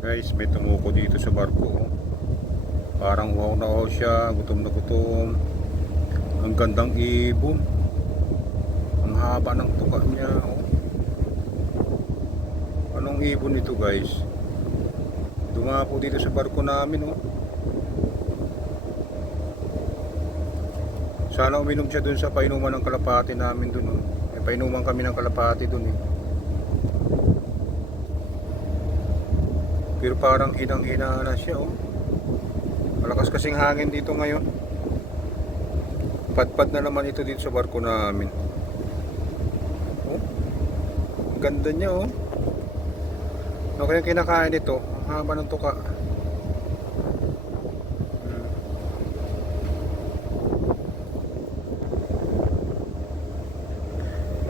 Guys, may tumuko dito sa barko. oh. Parang wow na wow siya, gutom na gutom. Ang gandang ibon. Ang haba ng tuka niya. Oh. Anong ibon ito guys? Dumapo dito sa barko namin. Oh. Sana uminom siya dun sa painuman ng kalapati namin dun. Oh. May painuman kami ng kalapati dun eh. Pero parang hinang-hina na siya oh. Malakas kasing hangin dito ngayon. Padpad na naman ito dito sa barko namin. Oh. Ganda niya oh. Ano kaya kinakain ito? Ang haba ng tuka. Hmm.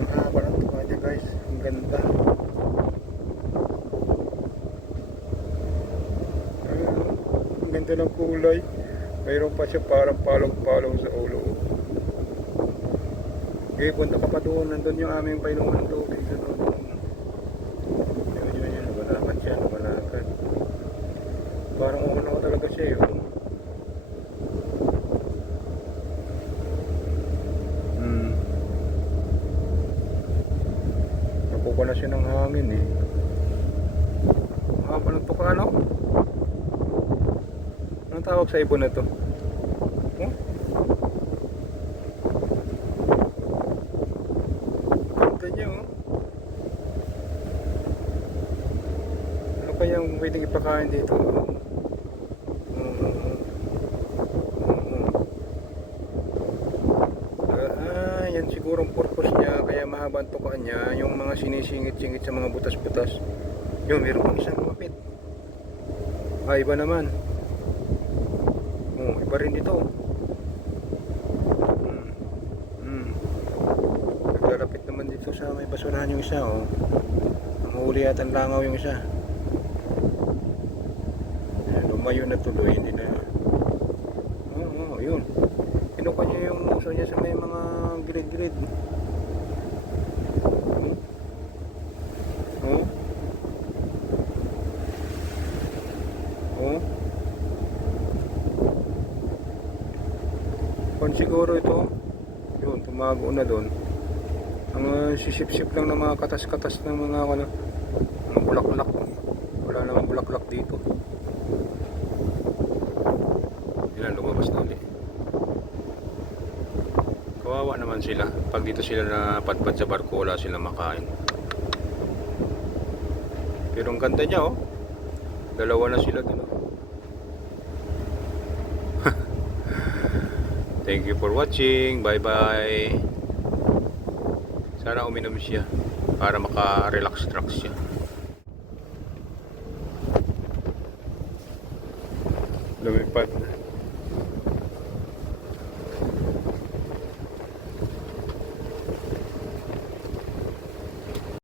Ang haba ng tuka guys. Ang ganda. Ayun, oh. Ganda ng kulay. Mayroon pa siya parang palong-palong sa ulo. Okay, punta ka pa doon. Nandun yung aming painuman ng tubig. Doon. Yun, yun, yun. Nabalakad siya. Nabalakad. Parang umanaw talaga siya yun. Hmm. Nakuha na siya ng hangin eh. Haba ng tawag sa ibon na to? Oh? Ganda niya, oh. Ano kayang pwedeng ipakain dito? Ah, yan siguro ang purpose niya kaya mahaba ang yung mga sinisingit-singit sa mga butas-butas yun meron pang isang lumapit ah iba naman iba rin dito. Hmm. Hmm. naglalapit naman dito sa may basurahan yung isa oh. Ang huli at ang langaw yung isa. Lumayo na tuloy hindi na. Oo oh, oh, yun. Kinuha niya yung uso niya sa may mga grid-grid. oh oh Oh. Kung siguro ito, yun, tumago na doon. Ang uh, sisip-sip lang ng mga katas-katas ng mga ano, mga bulaklak. Wala namang bulaklak dito. Yan, lumabas na ulit. Kawawa naman sila. Pag dito sila na padpad sa barko, wala silang makain. Pero ang ganda niya, oh. Dalawa na sila doon. oh. Thank you for watching. Bye-bye. Sana uminom siya para maka-relax-relax siya. Lumipad na.